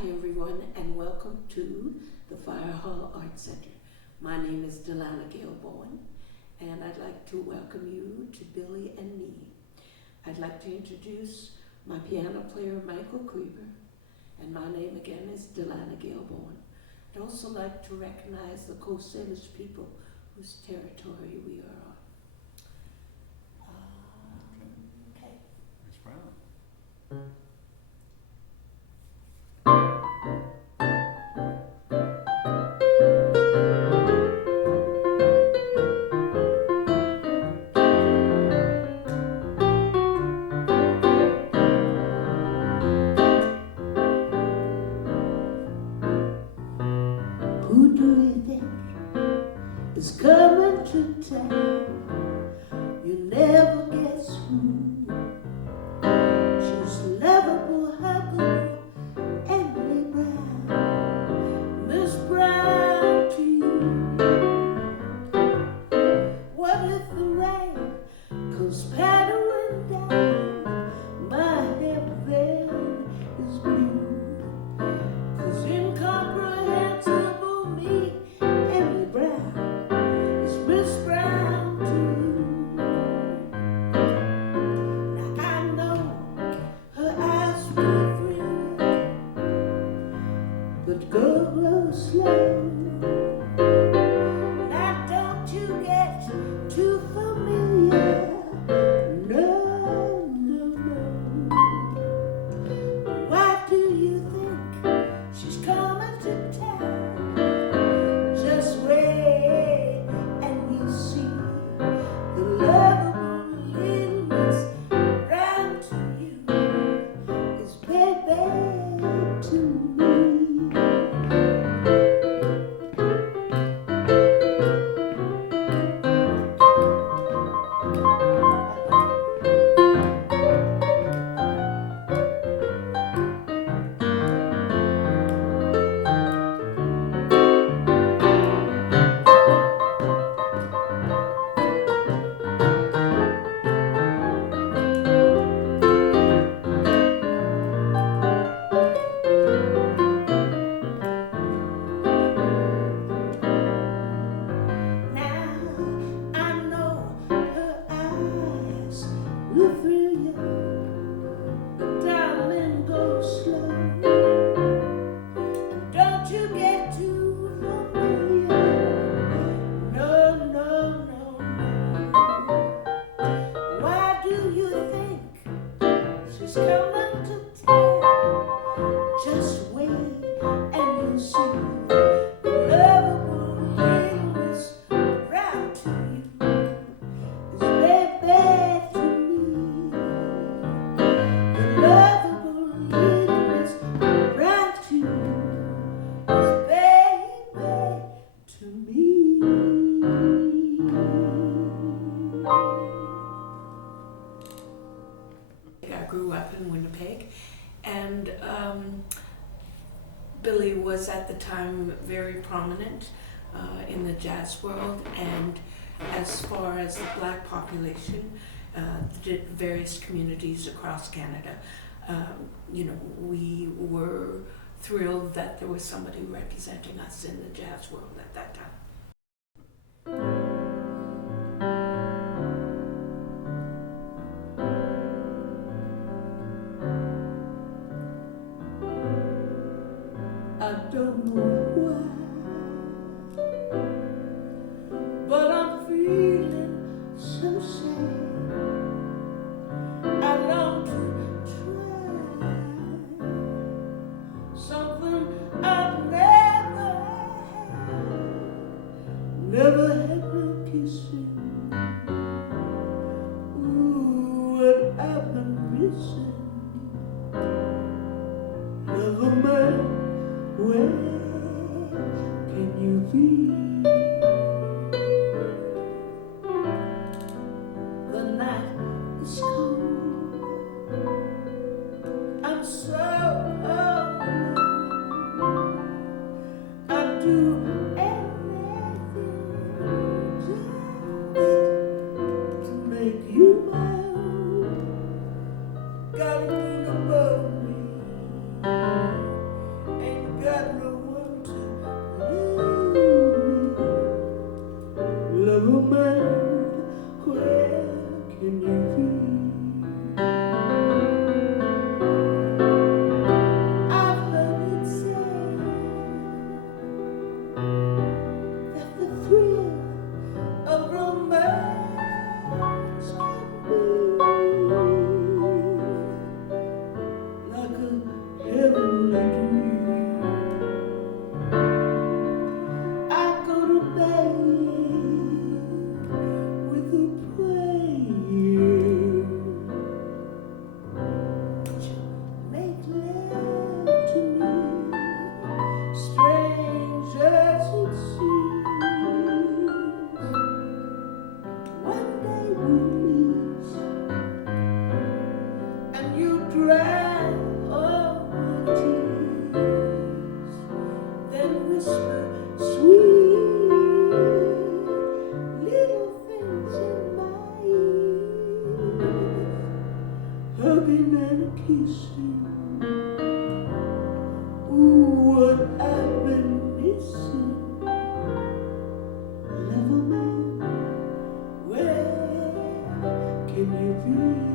Hi everyone, and welcome to the Firehall Arts Centre. My name is Dalannah Gail Bowen, and I'd like to welcome you to Billie and Me. I'd like to introduce my piano player, Michael Creber, and my name again is Dalannah Gail Bowen. I'd also like to recognize the Coast Salish people whose territory we are on. Okay. Chris Randle. Who do you think is coming to town? You never guess who. She's lovable, huggable, Emily Brown. Miss Brown to you. What if the rain comes pattering down? My heaven is blue. 'Cause incomprehensible me, Emily Brown, is Miss Brown too. Now I know her eyes will free, but go slow. Now don't you get too familiar. No, no, no. Why do you think she's coming to town? Just wait and you'll see the lovable little Miss Brown to you is baby to me. Now I know her eyes will thrill you, but darling, go slow. And don't you get too familiar. No, no, no, no. Why do you think she's coming to town? Just wait and you'll see the lovable little Miss Brown to you is baby to me. The lovable little Miss Brown to you is baby to me. I grew up in Winnipeg, and Billie was at the time very prominent in the jazz world, and as far as the Black population, the various communities across Canada. We were thrilled that there was somebody representing us in the jazz world at that time. I don't know why, but I'm feeling so sad. I long to try something I've never had no kissing. Ooh, what I've been missing. Lover man, where can you be? The night is cold. I'm so alone. I'd do anything just to make you mine. Got a moon above me. what I've been missing. Lover man, where can you be?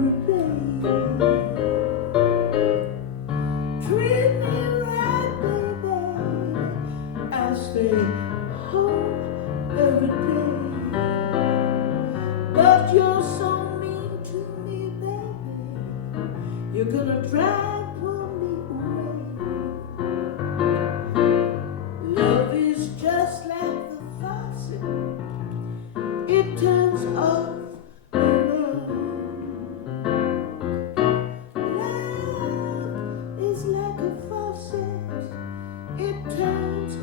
every day. Treat me right, baby. I stay home every day. But you're so mean to me, baby. You're gonna drive me away. Love is just like the faucet. It turns off and on. Love is like a faucet. It turns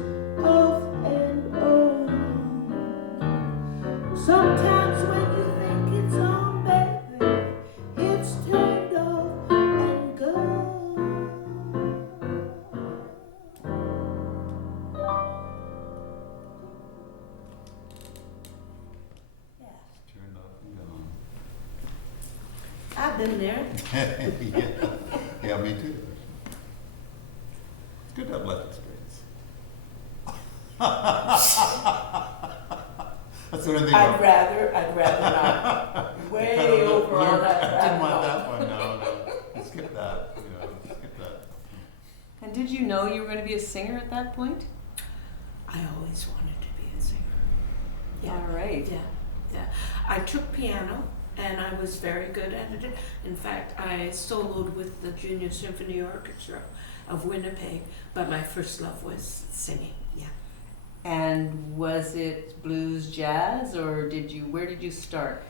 off and on. Sometimes when you think it's on, baby, it's turned off and gone. Turned off and gone. I've been there. Yeah, me too. It's good to have life experience. That's the only thing. I'd rather not. Way over on that. Didn't want that one. No. Skip that. Skip that. And did you know you were going to be a singer at that point? I always wanted to be a singer. All right. Yeah. I took piano, and I was very good at it. In fact, I soloed with the Junior Symphony Orchestra of Winnipeg, but my first love was singing. Yeah. And was it blues, jazz, or where did you start?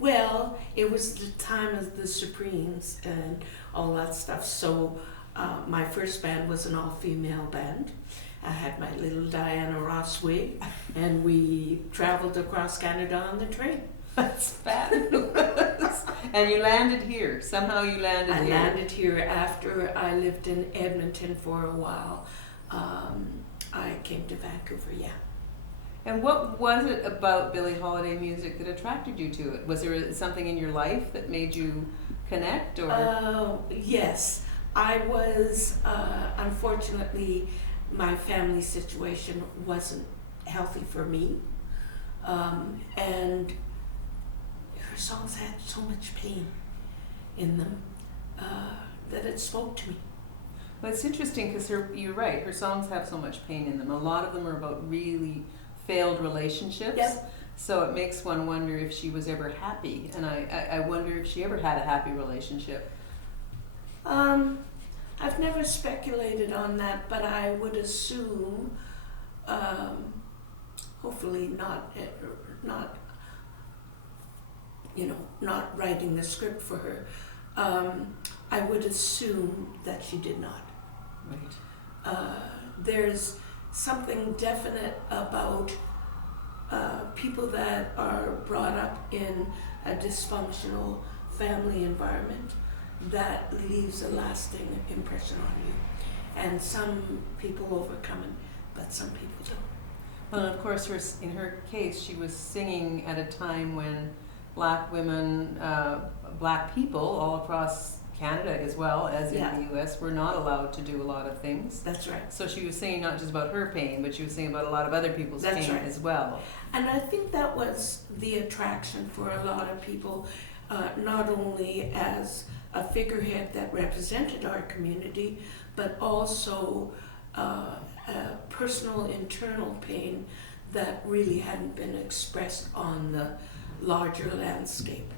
Well, it was the time of the Supremes and all that stuff. So my first band was an all-female band. I had my little Diana Ross wig, and we traveled across Canada on the train. That's fabulous. And you landed here. Somehow you landed here. I landed here after I lived in Edmonton for a while. I came to Vancouver, yeah. And what was it about Billie Holiday music that attracted you to it? Was there something in your life that made you connect, or? Yes. I was, unfortunately, my family situation wasn't healthy for me. And her songs had so much pain in them that it spoke to me. Well, it's interesting because you're right, her songs have so much pain in them. A lot of them are about really failed relationships. Yep. So it makes one wonder if she was ever happy. And I wonder if she ever had a happy relationship. I've never speculated on that, but I would assume, hopefully not writing the script for her, I would assume that she did not. Right. There's something definite about people that are brought up in a dysfunctional family environment that leaves a lasting impression on you. And some people overcome it, but some people don't. Well, and of course, in her case, she was singing at a time when black women, black people all across Canada as well as in the US were not allowed to do a lot of things. That's right. So she was singing not just about her pain, but she was singing about a lot of other people's pain as well. And I think that was the attraction for a lot of people, not only as a figurehead that represented our community, but also a personal internal pain that really hadn't been expressed on the larger landscape.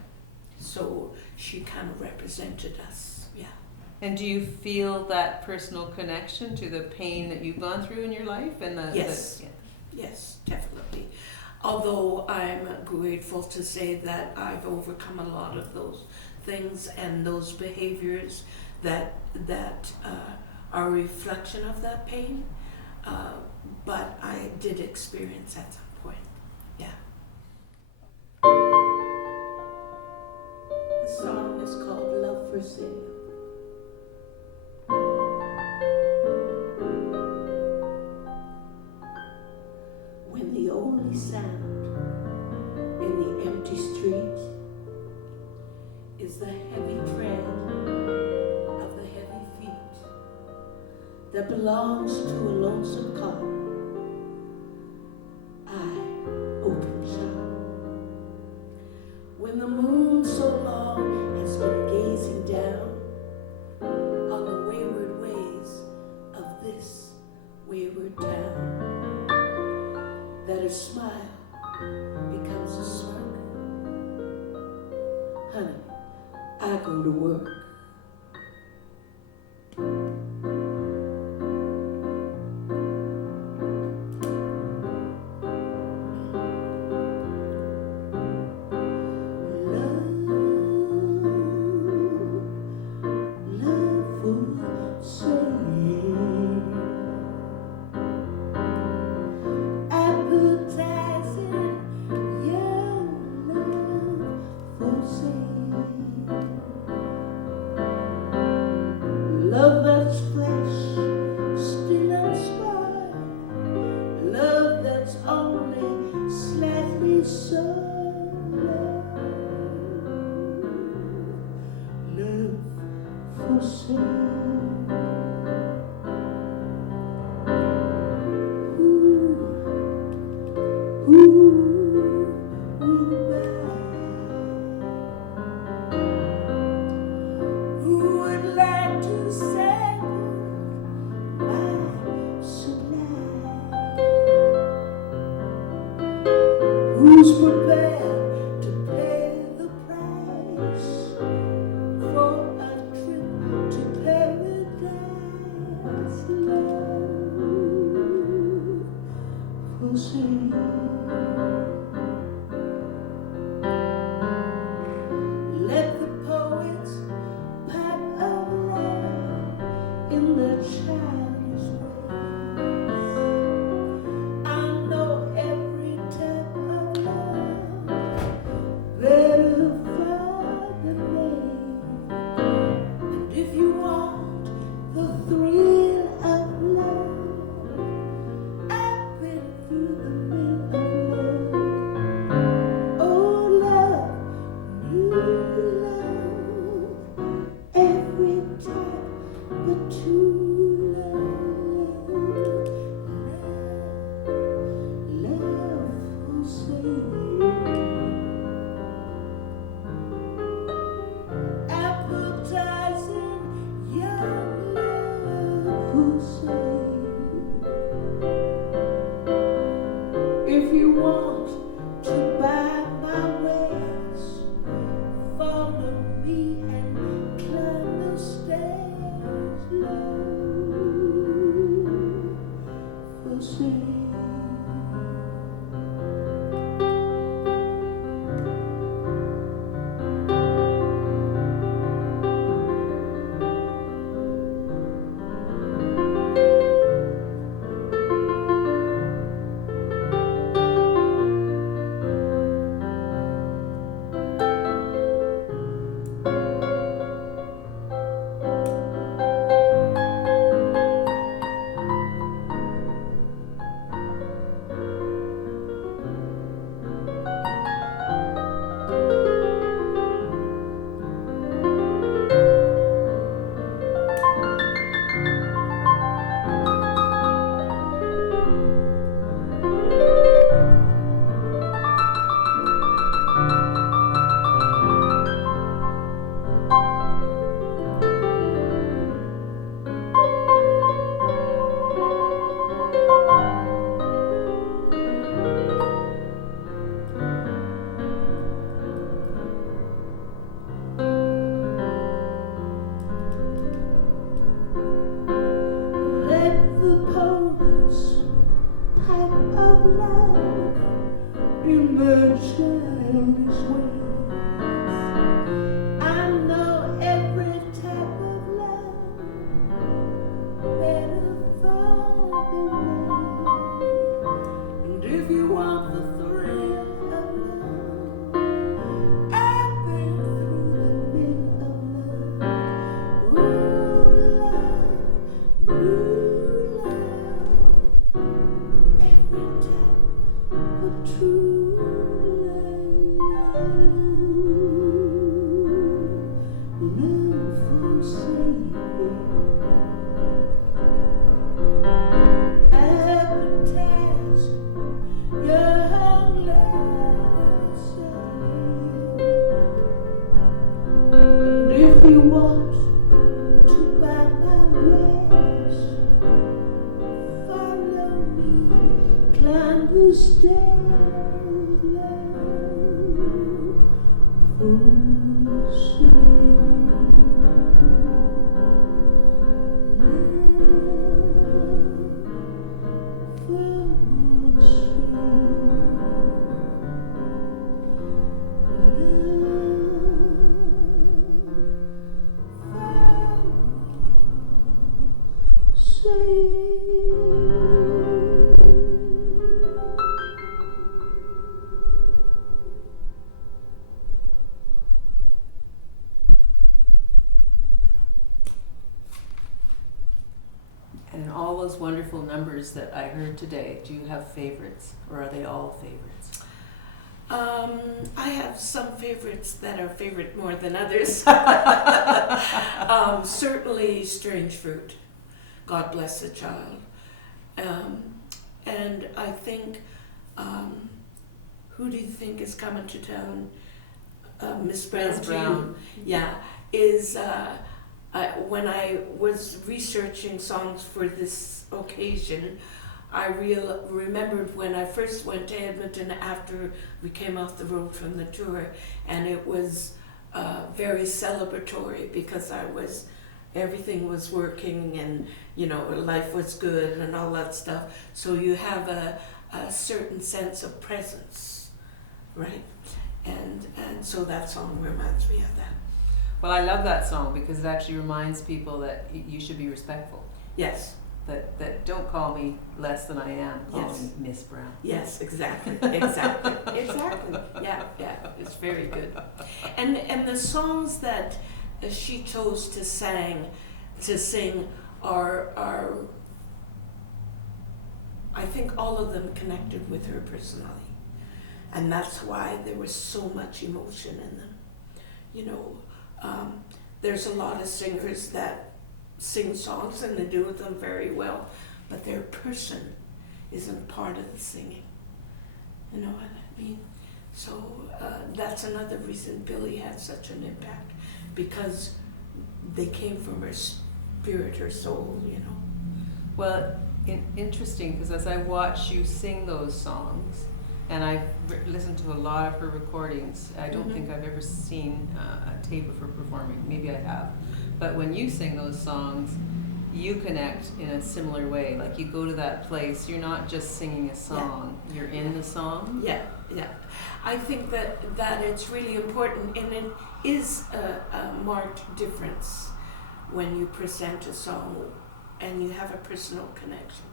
So she kind of represented us, yeah. And do you feel that personal connection to the pain that you've gone through in your life? And Yes, definitely. Although I'm grateful to say that I've overcome a lot of those things and those behaviors that are a reflection of that pain, but I did experience at some point, yeah. The song is called Love for Sale. When the only sound in the empty street is the heavy tread of the heavy feet that belongs to a lonesome car, I open shop. When the moon so long honey, I go to work. Love that's fresh, still unspoiled. Love that's only slightly soiled. Love for sale. Who will buy? Who would like to sample my supply? Who's prepared to pay the price for a trip to paradise? Love for sale. Let the poets pipe of love in their childish ways. I know every type of love better far than they. And if you want the thrill of love, I've been through the mill of love. Oh, love, new love, every type but true love. Love for sale. Appetizing young love for sale. If you want to buy my wares, follow me and climb the stairs. Love for sale. Let the poets pipe of love in their childish ways. I know every type of love better far than they. And if you want the thrill of love, I've been through the mill of love. Ooh, love, new love, every type but true love. Love for sale. Appetize young love for sale. And if you want to buy my wares, follow me, climb the stairs. Love for And in all those wonderful numbers that I heard today, do you have favorites, or are they all favorites? I have some favorites that are favorite more than others. Certainly Strange Fruit, God Bless the Child. And I think, who do you think is coming to town? Miss Brown. Miss Brown. Yeah, is when I was researching songs for this occasion, I remembered when I first went to Edmonton after we came off the road from the tour, and it was very celebratory because everything was working, and life was good and all that stuff. So you have a certain sense of presence, right? And so that song reminds me of that. Well, I love that song because it actually reminds people that you should be respectful. Yes. That don't call me less than I am, call Yes. me Miss Brown. Yes, exactly. Exactly. Yeah, it's very good. And the songs that she chose to sing are I think all of them connected with her personality. And that's why there was so much emotion in them. There's a lot of singers that sing songs and they do them very well, but their person isn't part of the singing. You know what I mean? So that's another reason Billie had such an impact, because they came from her spirit, her soul, Well, interesting, because as I watch you sing those songs, and I've listened to a lot of her recordings, I don't think I've ever seen a tape of her performing. Maybe I have. But when you sing those songs, you connect in a similar way. Like you go to that place, you're not just singing a song, you're in the song. Yeah. I think that it's really important, and it is a marked difference when you present a song and you have a personal connection.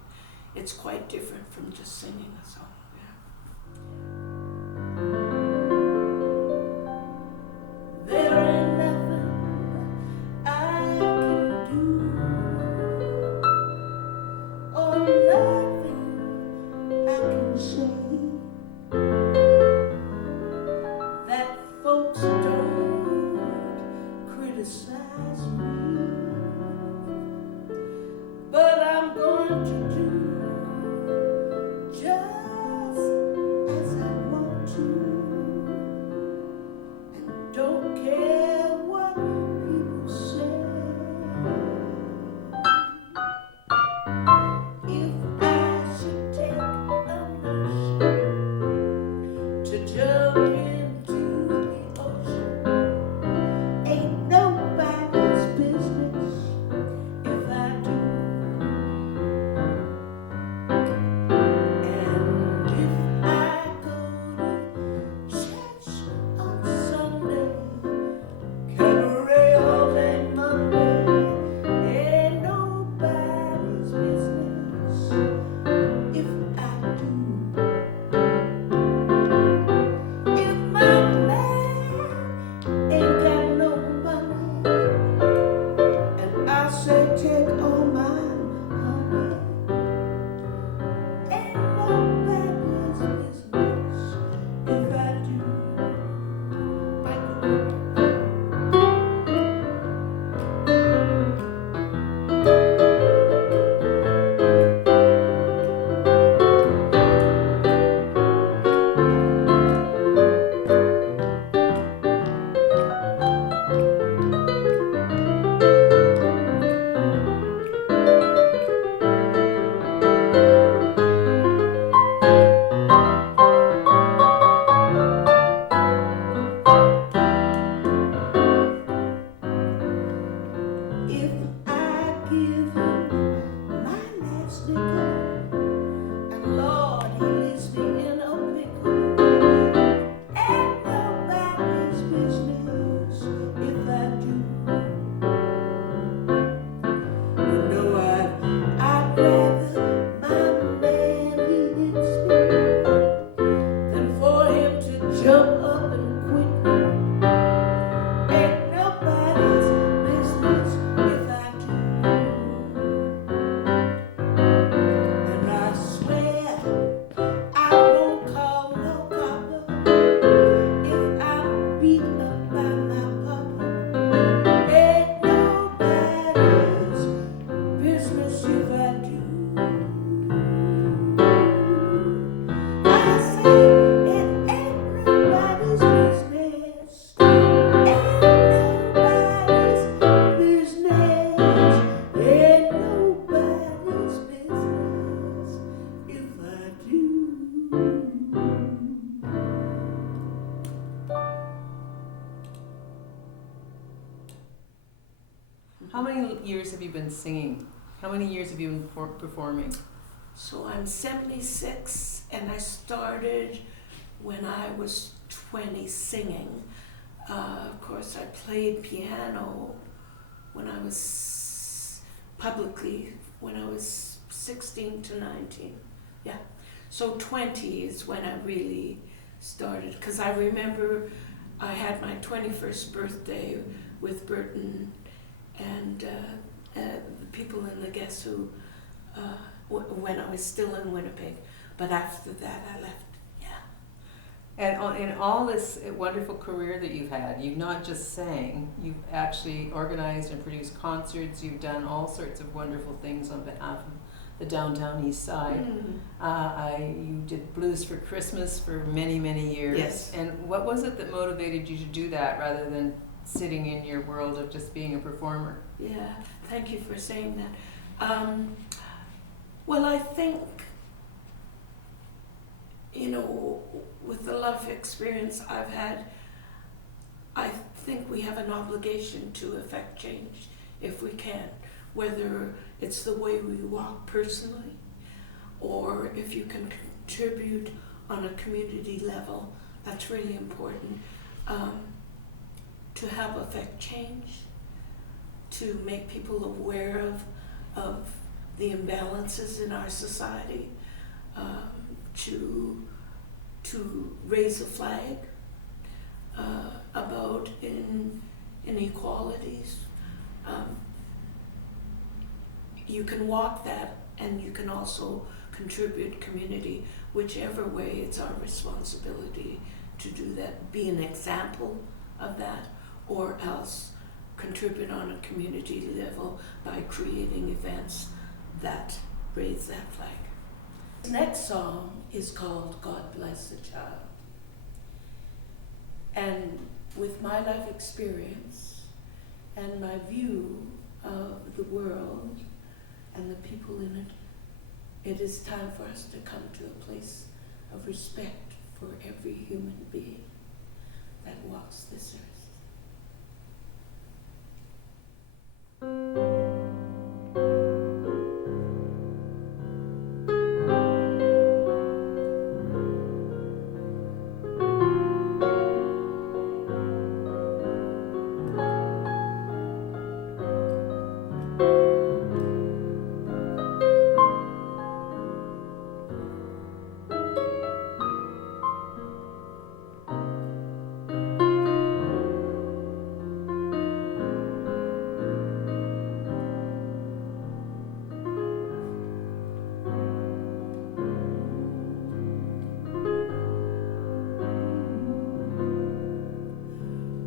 It's quite different from just singing a song. There ain't nothing I can do, or nothing I can say that folks don't criticize me, but I'm going to do just How many years have you been singing? How many years have you been performing? So I'm 76, and I started when I was 20 singing. Of course, I played piano when I was publicly, when I was 16 to 19. Yeah. So 20 is when I really started, because I remember I had my 21st birthday with Burton and the people in the Guess Who when I was still in Winnipeg. But after that, I left. And in all this wonderful career that you've had, you've not just sang, you've actually organized and produced concerts, you've done all sorts of wonderful things on behalf of the downtown east side. You did Blues for Christmas for many, many years. Yes. And what was it that motivated you to do that rather than sitting in your world of just being a performer? Yeah, thank you for saying that. Well, I think, with the life experience I've had, I think we have an obligation to affect change if we can, whether it's the way we walk personally or if you can contribute on a community level. That's really important, to help affect change, to make people aware of the imbalances in our society, to raise a flag about inequalities. You can walk that, and you can also contribute community. Whichever way, it's our responsibility to do that, be an example of that, or else contribute on a community level by creating events that raise that flag. The next song is called God Bless the Child. And with my life experience and my view of the world and the people in it, it is time for us to come to a place of respect for every human being that walks this earth.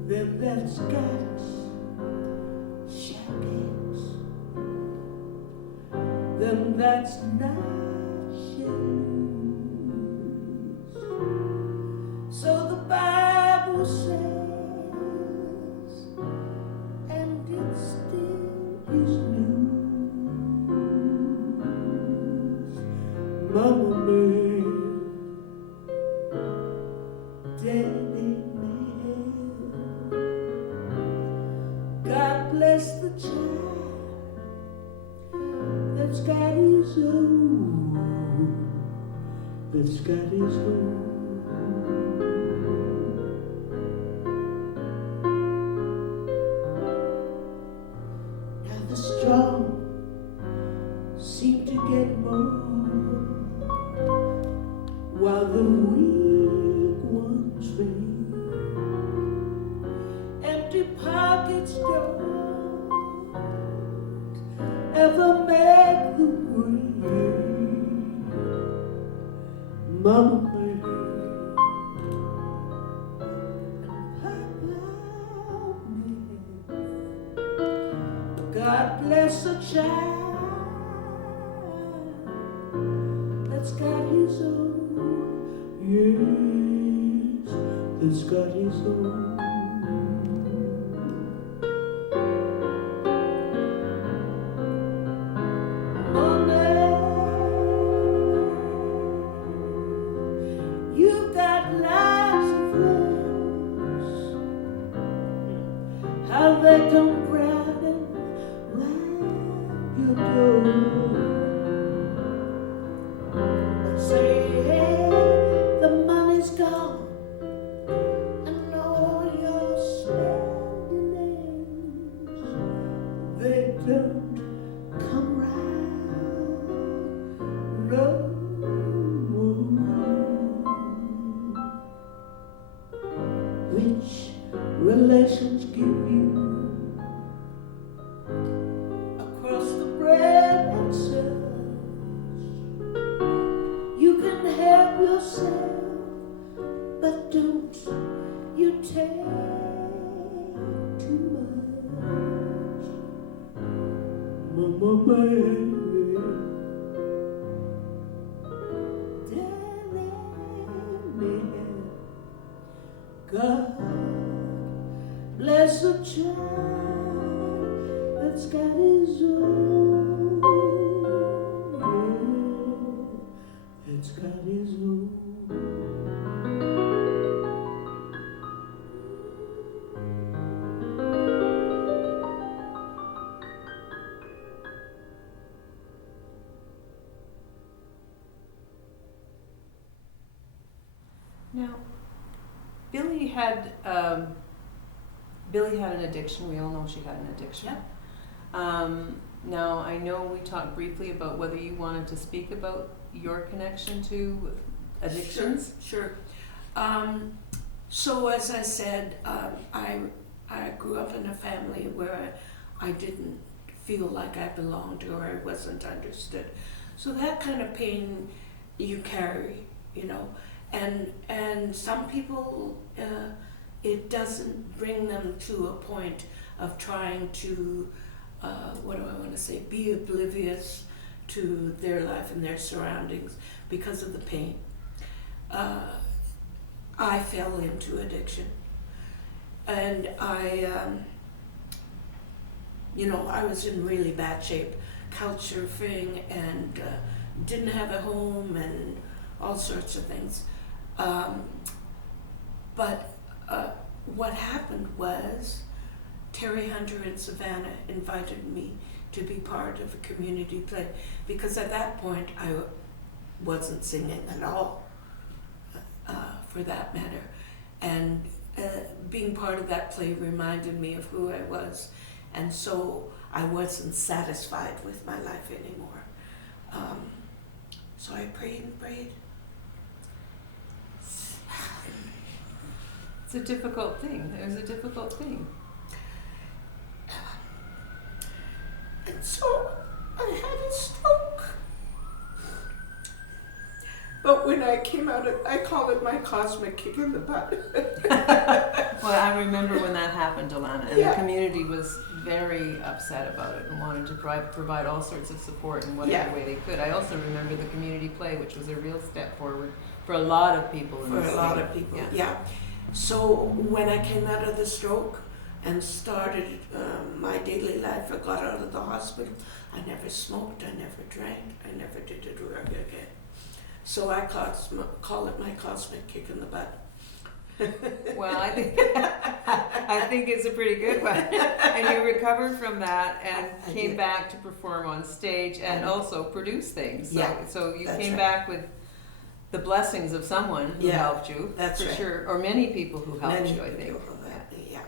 Them that's got shackles, them that's not shoes. So the Bible says, and it still is news. Mama made, Daddy made. God bless the child that's got his own, that's got his own. Now the strong seem to get more, while the weak ones reign. Empty pockets don't ever make the grade. Mama made and Papa made. God bless a child that's got his own, yes, that's got his own. You've got lots of friends, how they come crowding round your door. But say, hey, the money's gone, and all your splendid names, they don't come round no more. Which relations give you across the bread and cells? You can help yourself, but don't you take too much, mama baby. Darling, God bless a child that's got his own, yeah, that's got his own. Now, Billie had an addiction. We all know she had an addiction. Now, I know we talked briefly about whether you wanted to speak about your connection to addictions. Sure. So as I said, I grew up in a family where I didn't feel like I belonged or I wasn't understood. So that kind of pain you carry, you know. And some people, it doesn't bring them to a point of trying to, be oblivious to their life and their surroundings because of the pain. I fell into addiction, and I was in really bad shape, couch surfing, and didn't have a home and all sorts of things. But what happened was Terry Hunter in Savannah invited me to be part of a community play, because at that point I wasn't singing at all, for that matter. And being part of that play reminded me of who I was, and so I wasn't satisfied with my life anymore. So I prayed and prayed. It's a difficult thing. It was a difficult thing. And so I had a stroke. But when I came out of, I call it my cosmic kick in the butt. Well, I remember when that happened, Dalannah, and Yeah. the community was very upset about it and wanted to provide all sorts of support in whatever way they could. I also remember the community play, which was a real step forward for a lot of people in For the a city. lot of people, yeah. So when I came out of the stroke and started my daily life, I got out of the hospital, I never smoked, I never drank, I never did a drug again. So I call it my cosmic kick in the butt. Well, I think it's a pretty good one. And you recovered from that and I came did. back to perform on stage and also produce things. So, Yeah, so you that's came right. back with the blessings of someone who Yeah, helped you, that's for right. sure, or many people who helped Many you, I think. people that- Yeah,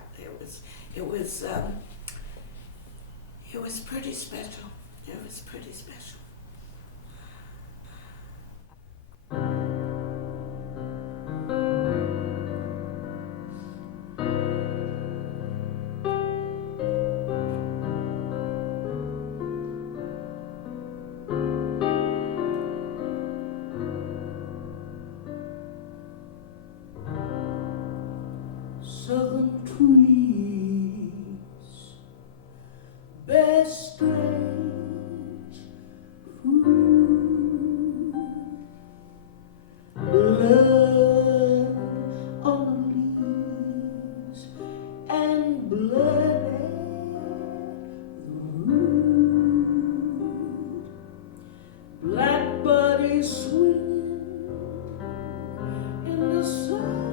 it was pretty special. It was pretty special. Southern trees bear strange fruit, blood on the leaves and blood at the root, black bodies swinging in the sun.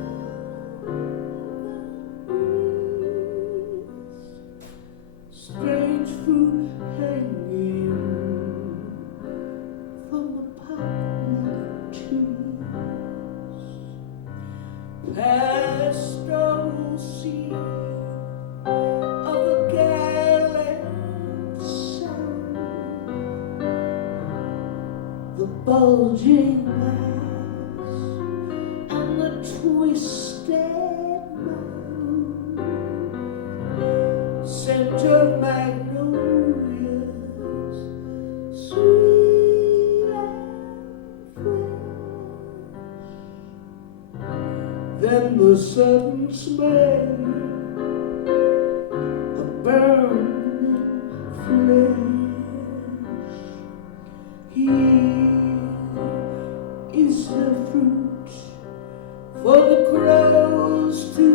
bulging eyes and the twisted mouth, scent of magnolias, sweet and fresh. Then the sudden smell of burning flesh. Here is the fruit for the crows to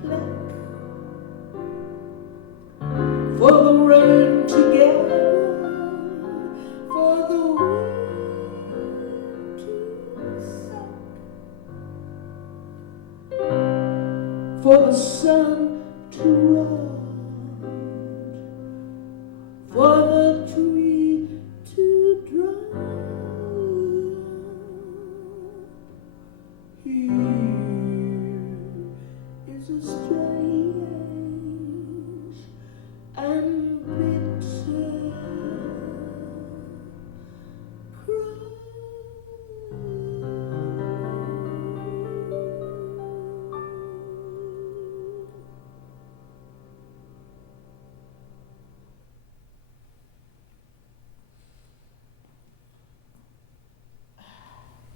pluck, for the rain to gather, for the wind to suck, for the sun to run, for the tree to dry. Here is a strange and bitter cry.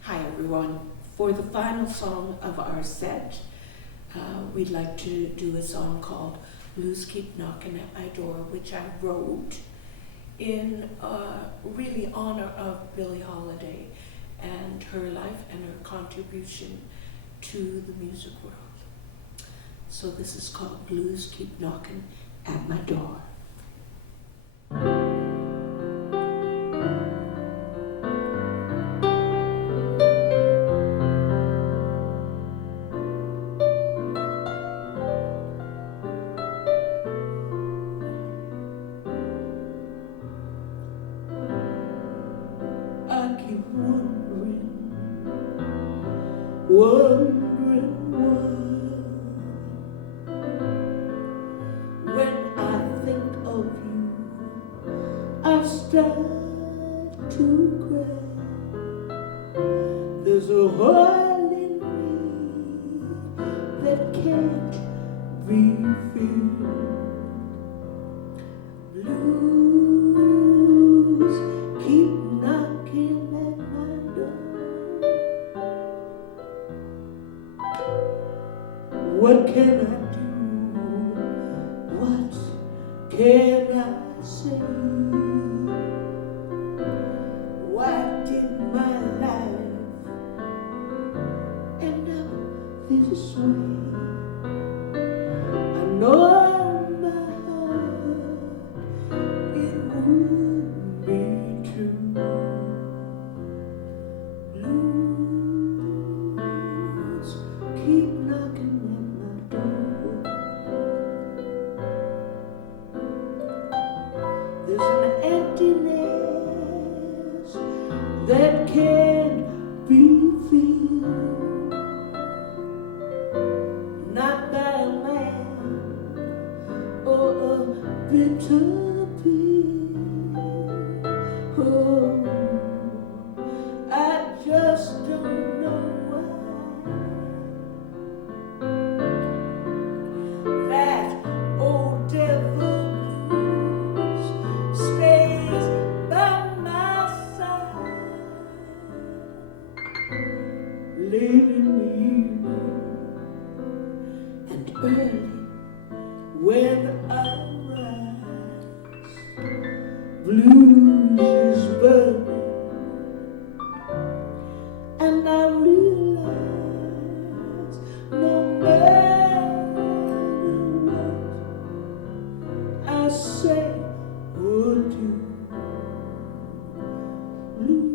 Hi everyone. For the final song of our set, we'd like to do a song called Blues Keep Knocking at My Door, which I wrote in really honor of Billie Holiday and her life and her contribution to the music world. So this is called Blues Keep Knocking at My Door. I keep wondering why. When I think of you, I start to cry. There's a hole in me that can't be filled. Blues keep knocking at my door. What can I do? What can I say? Why did my life end up this way? I know my heart, it would be true. Blues keep knocking at my door. There's an emptiness that can't be filled, not by a man or a bitter pill. Oh, I just don't know why that old devil blues stays by my side late in the evening and early when I rise. Blues is burning and I realize no matter what I say or do, blues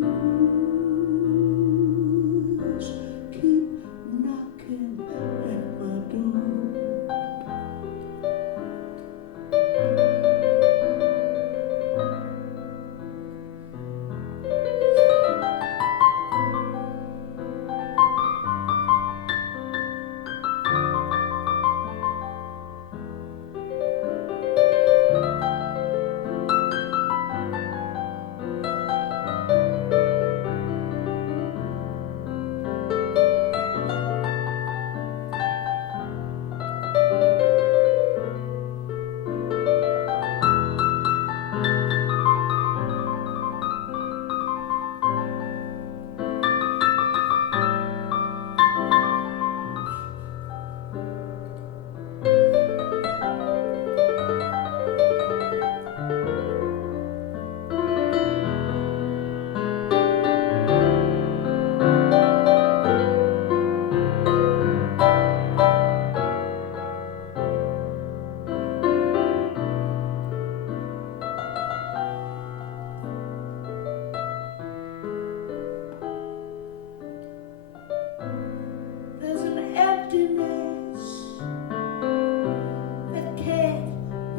keep knocking at my door.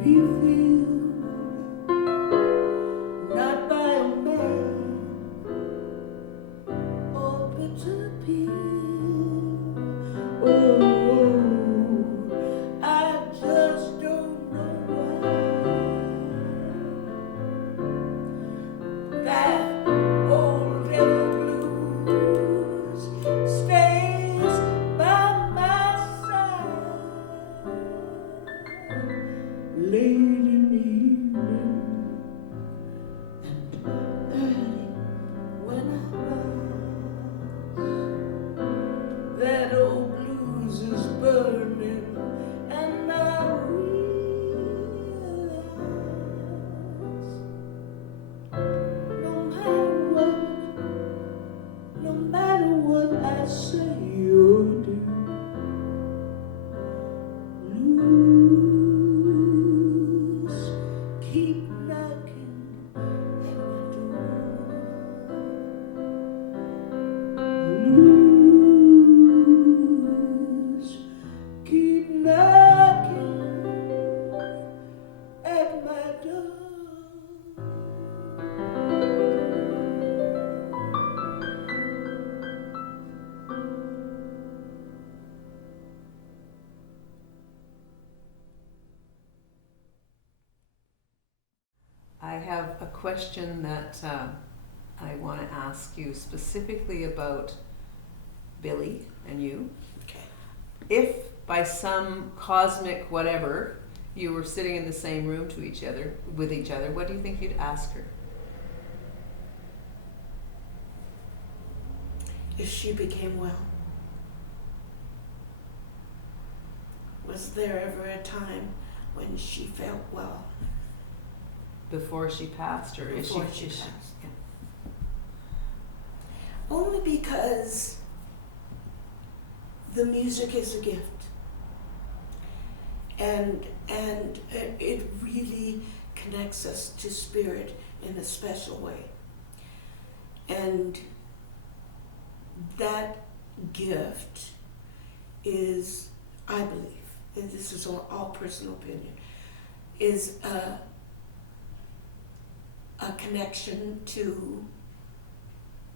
be filled not by a man or bitter pill. Oh, I just don't know why that old devil blues stays by my side late in the evening and early when I rise. That old blues is burning and I realize no matter what I say or do, blues keep knocking at my door. Blues keep knocking at my door. I have a question that I want to ask you specifically about Billie and you. Okay. If by some cosmic whatever you were sitting in the same room with each other, what do you think you'd ask her? If she became well, was there ever a time when she felt well Before she passed, or is before she? she passed? Yeah. Only because the music is a gift, and it really connects us to spirit in a special way, and that gift is, I believe, and this is all personal opinion, is a connection to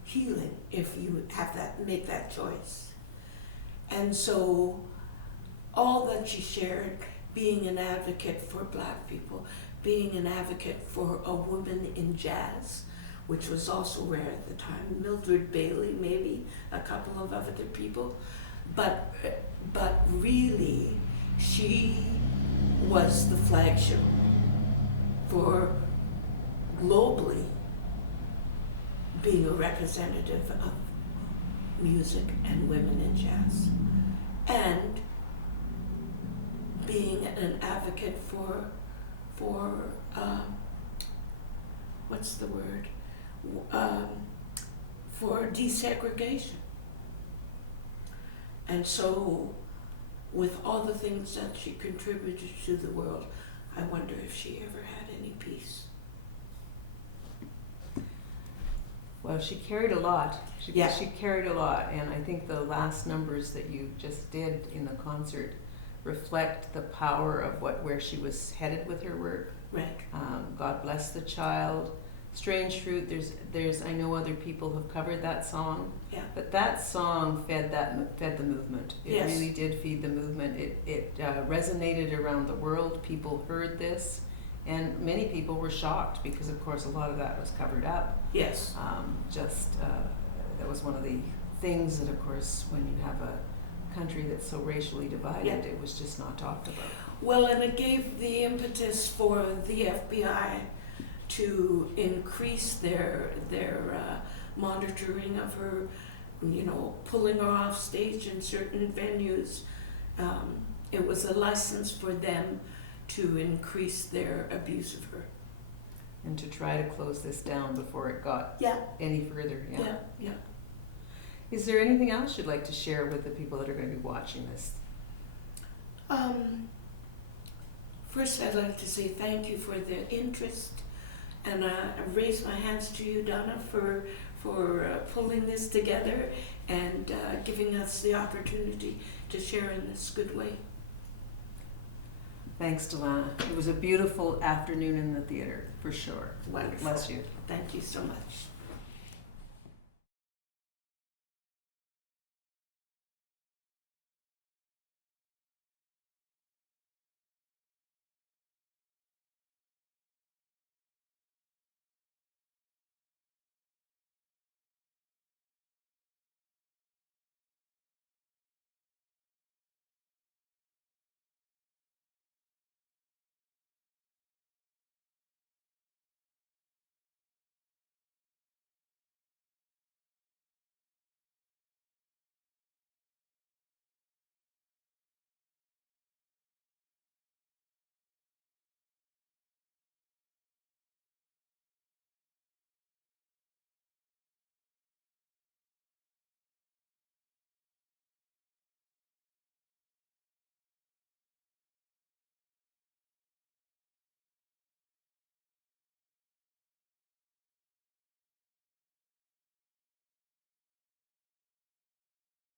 healing if you have that, make that choice. And so all that she shared, being an advocate for Black people, being an advocate for a woman in jazz, which was also rare at the time, Mildred Bailey, maybe a couple of other people, but really she was the flagship for globally being a representative of music and women in jazz, and being an advocate for what's the word? For desegregation. And so, with all the things that she contributed to the world, I wonder if she ever had any peace. Well, she carried a lot. She Yeah. carried a lot, and I think the last numbers that you just did in the concert reflect the power of where she was headed with her work. Right. God Bless the Child, Strange Fruit. There's I know other people have covered that song. Yeah. But that song fed the movement. It Yes. really did feed the movement. It resonated around the world. People heard this, and many people were shocked because, of course, a lot of that was covered up. Yes. That was one of the things that, of course, when you have a country that's so racially divided, Yeah. it was just not talked about. Well, and it gave the impetus for the FBI to increase their monitoring of her, pulling her off stage in certain venues. It was a license for them to increase their abuse of her. And to try to close this down before it got Yeah. any further. Yeah. Yeah. Is there anything else you'd like to share with the people that are going to be watching this? First, I'd like to say thank you for the interest, and I raise my hands to you, Donna, for pulling this together and giving us the opportunity to share in this good way. Thanks, Dalannah. It was a beautiful afternoon in the theater, for sure. Wonderful. Bless you. Thank you so much.